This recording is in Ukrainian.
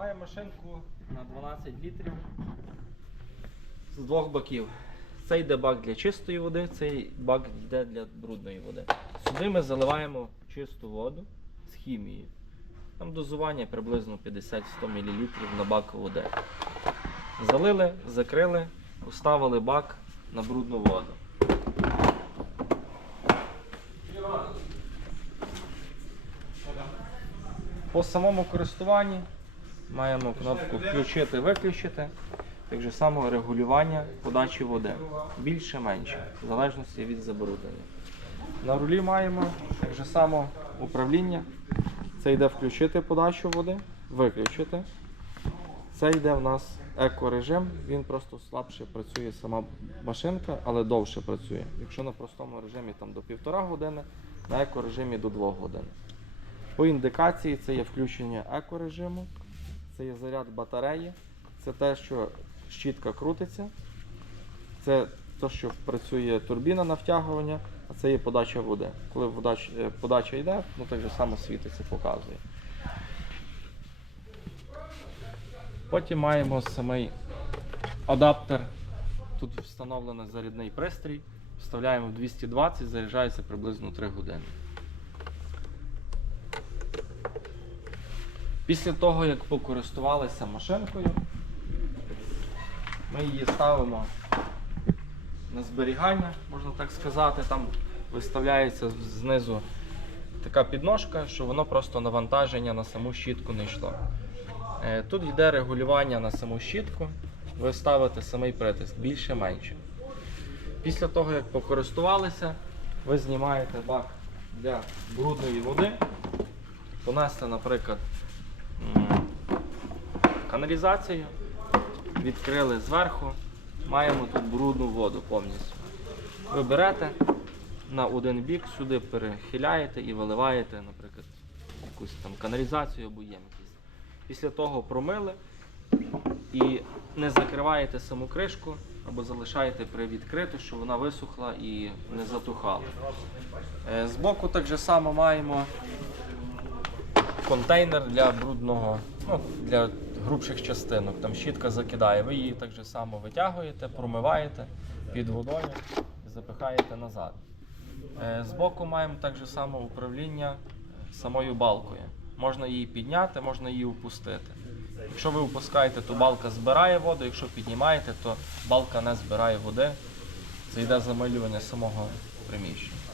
Має машинку на 12 літрів з двох баків. Це йде бак для чистої води, цей бак йде для брудної води. Сюди ми заливаємо чисту воду з хімією. Там дозування приблизно 50-100 мл на бак води. Залили, закрили, поставили бак на брудну воду. По самому користуванні маємо кнопку включити, виключити. Так же само регулювання подачі води. Більше менше, в залежності від забруднення. На рулі маємо так же само управління. Це йде включити подачу води, виключити. Це йде в нас екорежим, він просто слабше працює сама машинка, але довше працює. Якщо на простому режимі там до півтора години, на екорежимі до 2 годин. По індикації це є включення екорежиму, це є заряд батареї, це те, що щітка крутиться, це те, що працює турбіна на втягування, а це є подача води. Коли водач- е, подача йде, ну так же само світиться, показує. Потім маємо самий адаптер. Тут встановлений зарядний пристрій. Вставляємо в 220, заряджається приблизно 3 години. Після того, як покористувалися машинкою, ми її ставимо на зберігання, можна так сказати. Там виставляється знизу така підножка, що воно просто навантаження на саму щітку не йшло. Е, Тут йде регулювання на саму щітку. Ви ставите самий притиск більше-менше. Після того, як покористувалися, ви знімаєте бак для брудної води. Понесли, наприклад, каналізацію, відкрили зверху, маємо тут брудну воду повністю. Ви берете на один бік, сюди перехиляєте і виливаєте, наприклад, якусь там каналізацію або ємкість. Після того промили і не закриваєте саму кришку або залишаєте привідкриту, щоб вона висохла і не затухала. Е, Збоку так же само маємо контейнер для брудного, ну, для грубших частинок. Там щітка закидає. Ви її так же само витягуєте, промиваєте під водою і запихаєте назад. Е, Збоку маємо так же само управління самою балкою. Можна її підняти, можна її опустити. Якщо ви опускаєте, то балка збирає воду, якщо піднімаєте, то балка не збирає води. Це йде замилювання самого приміщення.